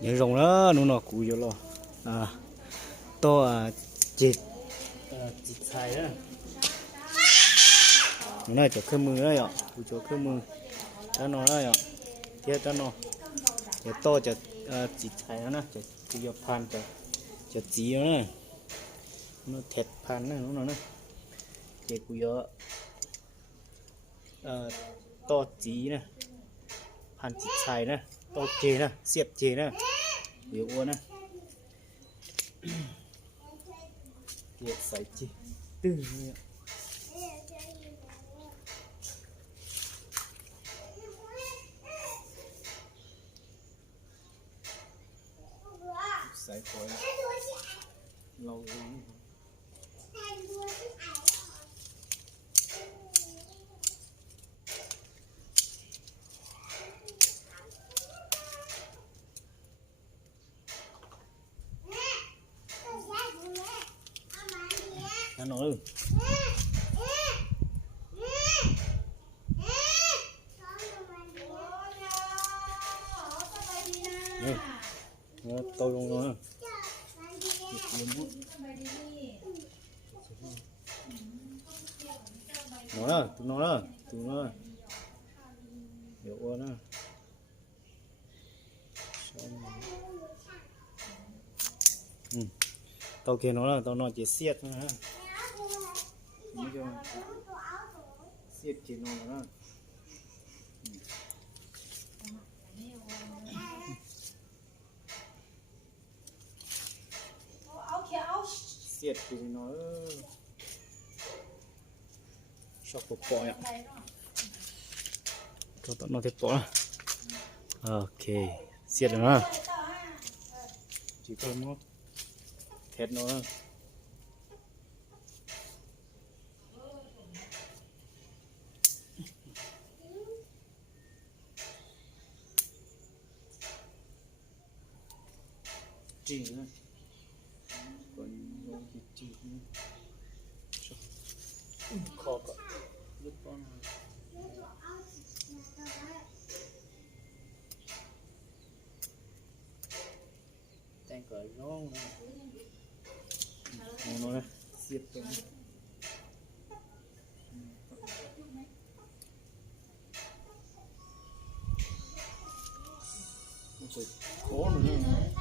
nhớ rồng đó nó nó cú vô lo à to à chết à chết sai đó nó này cho khơi mưa đó ạ cú cho khơi mưa đó nó đó ạ thế đó nó cho to cho à chết sai đó nè cho cú vô pan cho cho chỉ đó nè nó thẹt pan nè nó nó nè cho cú vô à to chỉ nè pan chết sai nè to chê nè xiết chê nè biểu uốn nè tiệt sai chê tư nè sai nó nói luôn. Nè, nó tôi luôn rồi nó đó tụi nó đó tụi nó đó. hiểu quá đó. Ừ. tao kia nó là tao nó chỉ siết thôi ha Xiết chỉ nó đó xiết thì nó sọc bộ bọ ạ cho tao nó thế bọ ok xiết rồi nó chỉ còn nó thét nó thôi. nữa còn nó thịt chỉ nữa khó cả rất con tay cởi nó nó nó xiết cho nó nó phải khó nữa nè.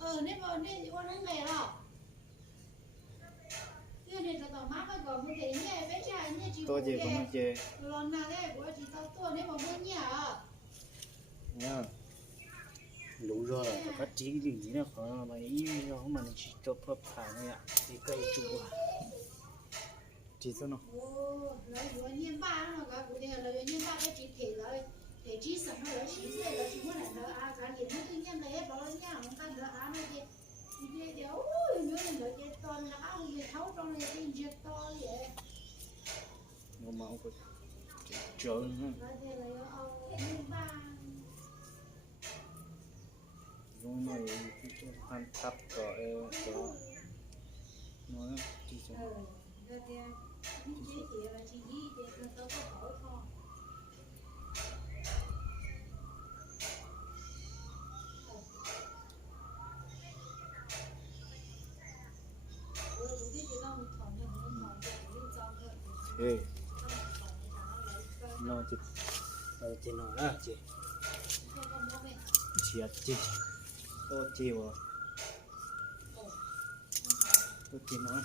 Ờ chỉ con không mẹ đâu Thế nên là tao má phải gọi một cái nhẹ bé trai nhẹ chỉ tôi chỉ có một chè Lần nào đấy của chỉ tao tua nên mà muốn nhà nha. Lũ rồi là triển cái gì nó khó mà ý nó không mà nó chỉ cho phép phá này ạ thì cây trụ à chỉ cho nó. Nó cả cụ thể là rồi nhiên ba cái chỉ thể là thể chỉ sẵn nó là chỉ sẽ là chỉ muốn là nó à cả điểm nó tự nhiên là hết đó nha không ta đỡ à nó gì thì thì ôi nhớ là nó cái toàn là áo gì thấu trong này cái gì to vậy nó máu có trở nữa rồi thì là ông nhiên ba rồi mà cái cho han thắp có có nó chỉ cho ừ rồi thì những chế thì là chỉ đi để nó tao có khẩu thôi Ừ, đúng cái gì đâu, mình thỏng cho mình thỏng cho mình trong thôi ê. Nó chỉ ờ chỉ nó đó chỉ chỉ chỉ to chiều à? To chỉ nó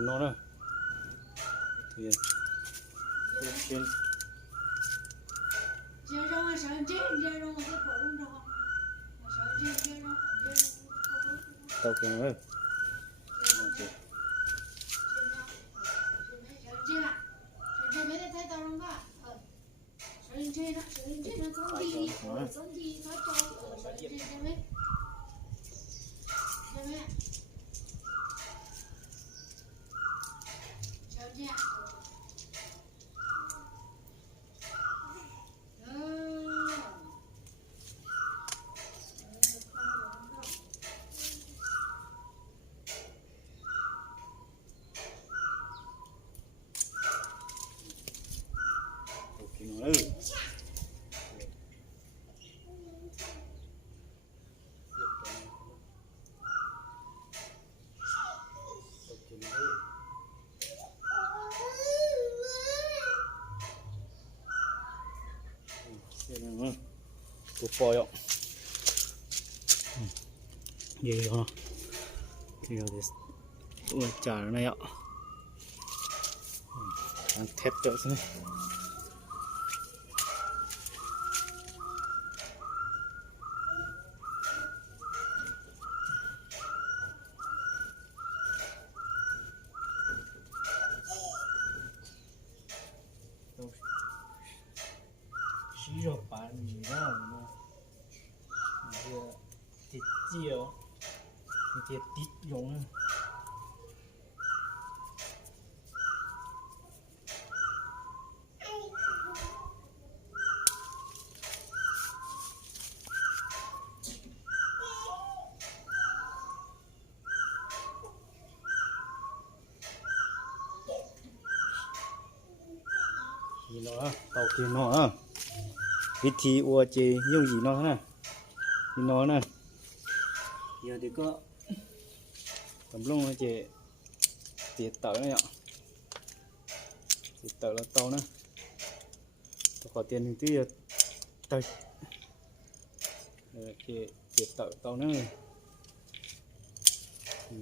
tụi nó nữa thì trên 接上啊，上这接上我就保证着哈，上这接上接上。 tàu kia nữa 这没得太大人吧？呃，上这呢，上这呢，从 Tụt bò ạ gì đó thì là ui chả này ạ ăn thép cho thế này xí rồi bán gì đó mà giờ thịt chiều thịt tít giống gì nó tàu kia nó vị trí ua chế dùng gì nó thế này thì nó này giờ thì có tầm lông nó chế tiệt tàu này ạ. Tiệt tàu là tàu nữa. Tôi có tiền thì tiệt tàu Rồi, tiệt tàu tàu nữa này. Ừ.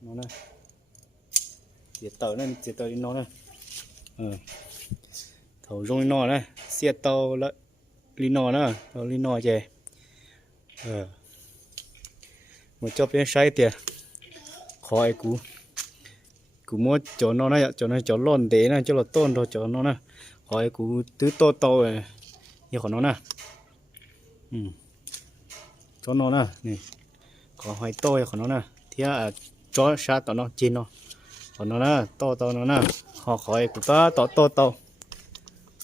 Nó này. Tiệt tàu này tiệt tàu nó này. Ừ. thầu rung nó này. Xe tàu lại li nọ nữa. Tàu li nọ chè. Ờ một cho bên sai tiền. Khỏi cú. Cú mua chỗ nó này chỗ này chỗ lon đế này chỗ là tôn rồi chỗ nó này khỏi cú tứ to to này. Như của nó nè. Ừ. Chỗ nó nè này có hoài to của nó nè. Thì à chỗ sát tao nó, chín nó. Còn nó nè to to nó nè. Họ khỏi cú ta to to to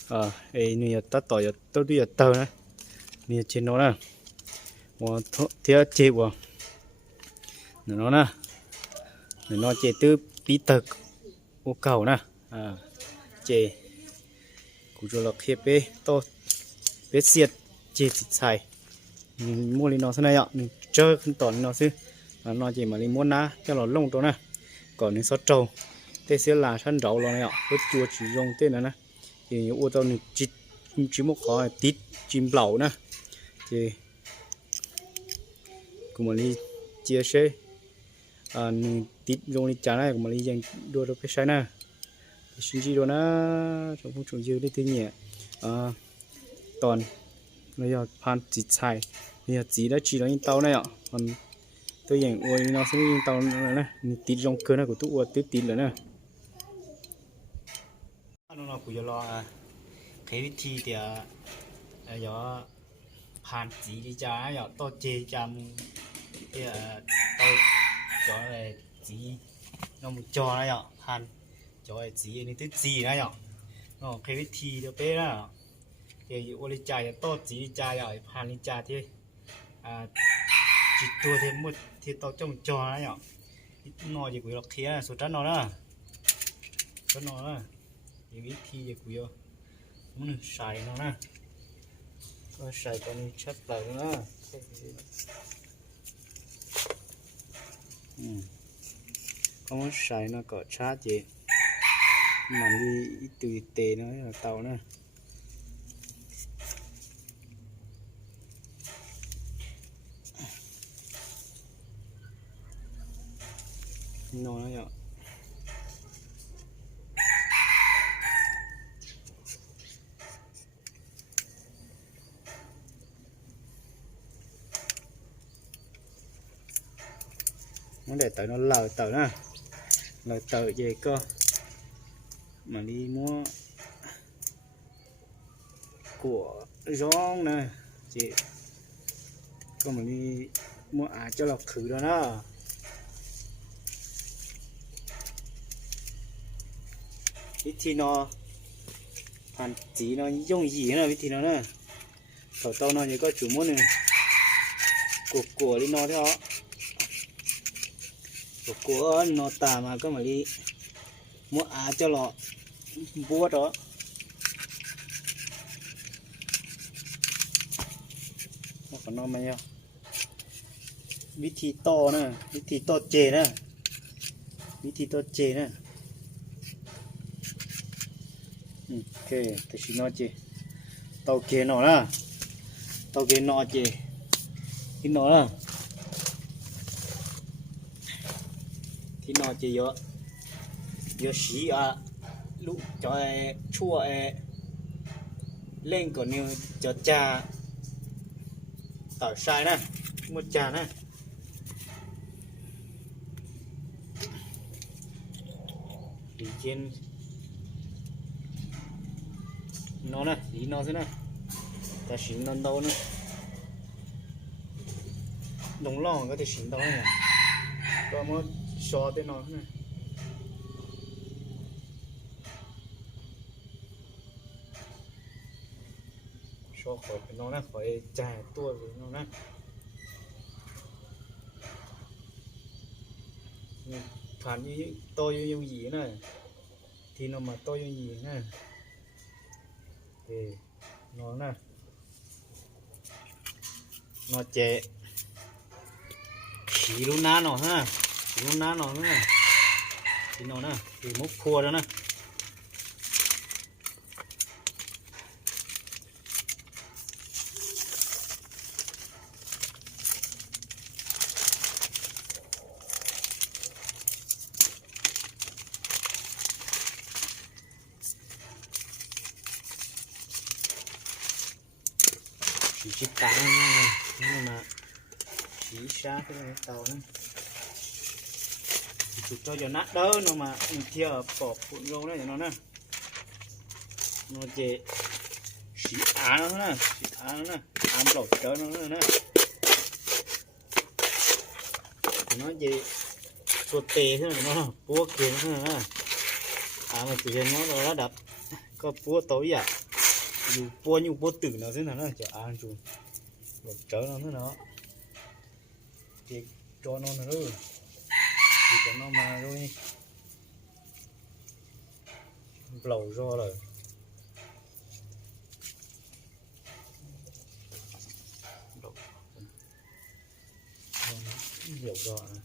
à ấy nè ta to giờ tôi đi giờ tàu nè. Nè trên nó nè. Một thì chế vào nó nè. Nó chế tư bí tật, ô cầu nè. À chế cú cho là khép bê to bê xiết chế thịt xài. Mua lên nó thế này ạ, mình chơi không tỏn nó chứ nó chỉ mà lên mua ná, cho nó lông đó nè. Còn những sót trâu. Tê sẽ là săn rau lo này ạ với chua chỉ dùng tên này nè. Thì ô tô này chỉ chỉ một khó, tít, chim lẩu nè. Thì, cũng mà đi chia sẻ à tít dùng đi trả này cũng mà đi dành đua được cái sai nè thì xin chỉ đó nè trong phong trùng dư đi thứ nhẹ à ờ, toàn, bây giờ pan chỉ xài. Bây giờ chỉ đã chỉ là những tàu này ạ. Còn tôi dành ôi nó sẽ những tàu này. Nè tít trong cơ này của tôi ua tít tít rồi nè nó là của giờ lo à cái vị trí thì à, à giờ pan chỉ đi trả giờ to chê chăm, thì à tôi cho là chỉ nó một cho này ạ pan cho là chỉ này tới chỉ này ạ nó cái vị trí được bé đó thì ô lý trả to chỉ đi trả giờ pan đi trả thì à chỉ tua thêm một thì tao trong cho này ạ nó gì của nó kia số trắng nó đó trắng nó đó thì biết thi gì của muốn xài nó nè có xài cho nên chất lại nữa ừ. có muốn xài nó có chát gì mà đi từ tề nó là tàu nữa nó nó nhở để tới nó lờ tới nè. Lờ tới về cơ. Mà đi mua của rong nè. Chị. Còn mà đi mua à cho lọc khử đó đó ít thì nó hoàn chỉ nó dùng gì nữa ít thì nó nè. Tàu tàu nó như có chủ muốn này của của đi nó thế đó. ก็กลัวนอตามาก็มาลีมัวอาจะหลอบัวต่อมาขนมมาเยอะวิธีโตนะวิธีโตเจนะวิธีโตเจนะโอเคแต่ชิโนเจตาเกนอนะตาเกนอเจกินนอนะ thì nó chỉ có có xí à lúc cho e, chua e, lên còn nhiều cho trà tỏi sai nè, một trà nè. Thì trên nó nè đi nó thế nè. Ta xịn nó đâu nữa đúng lòng có thể xịn đâu nè. Rồi mới Jovem não, né? Só khỏi cái nó là khỏi trà tua rồi nó là Phản như tôi như như gì này Thì nó mà tôi như gì này Thì nó là Nó chè Chỉ lúc nào nó ha นุ่นน้าหน่อยนะกินหน่อยนะสีมุกครัวแล้วนะสีชิตาเนี่นี่มาชีช้าเป็นเตานะ จุดจอย่านัดเด้อนามาเที่ยวปอกผุนโยนได้อย่างนั้นนะโนเจสีอาแล้วนะสีอาแล้วนะอามปลอกเจ้าแล้วนะโนเจสุดเตะใช่ไหมเนาะพวกเก่งใช่ไหมอามานเสียเนาะระดับ ก็พวกโตใหญ่อยู่พวกอยู่พวตื่นเอาซึ่งนั่นาะจะอานจูปลอกเจ้าแล้วเนาะเจจอนอนเนาะ thì cho nó mà rồi lẩu do rồi lẩu dầu do này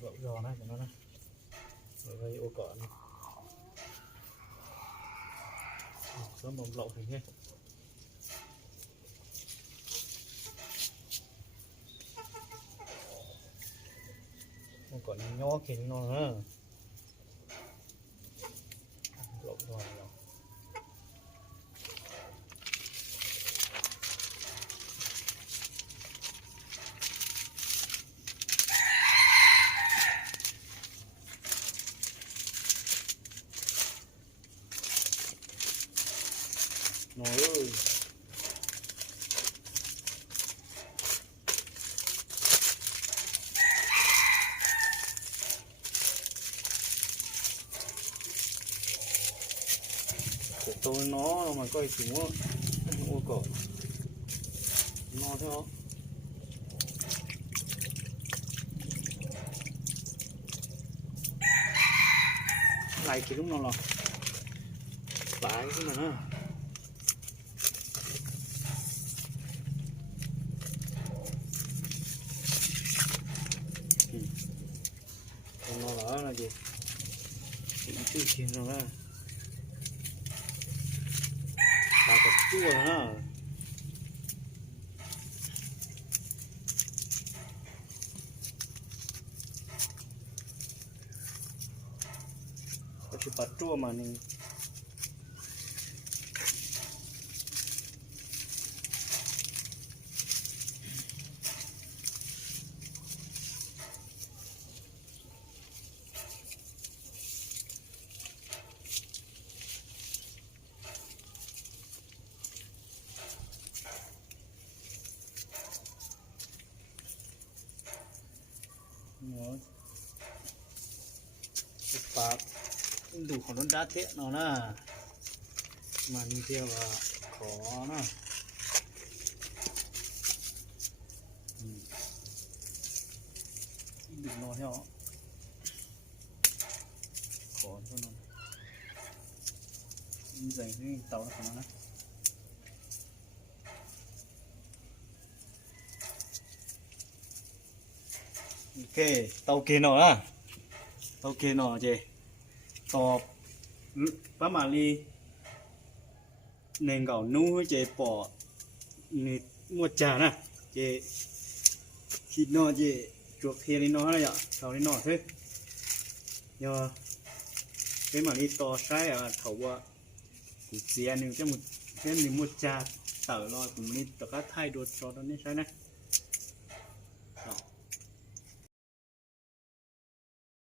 lẩu do này, cho nó này. Rồi ô cỏ này. Sớm bông lậu thì nhé còn nhỏ thì nó ha lậu rồi rồi Trời ơi Của tôi nó mà coi chúng nó Ôi cỏ no thế không? Lại cái lúc nào là lại cái này nữa. Ừ. Còn nó lỡ là gì? Chuyện chứ chuyện rồi đó tua, né? Cepat tua, maninho. หอปากดูของน้นดาเทะเนาะนะมานีเที่ยวว่าขอนะดูนอเที่ยวขอเท่านั้นใส่ให้เตาแล้วขนาดนะ เคเตาเกนอนะเตาเกนอเจตอบประมาลีเน่งเก่านู้เจปอนี่มวดจานะเจคิดนอเจจวกเทียนนออะไรอะเขานี่นอเฮ้ยยอเป็นมาลีต่อใช้อะเขาว่าเสียหนึ่งจะหมดเส้นหนึ่งมวดจาเต่ารอตรงนี้แต่ก็ไทยโดดซอตอนนี้ใช่นะ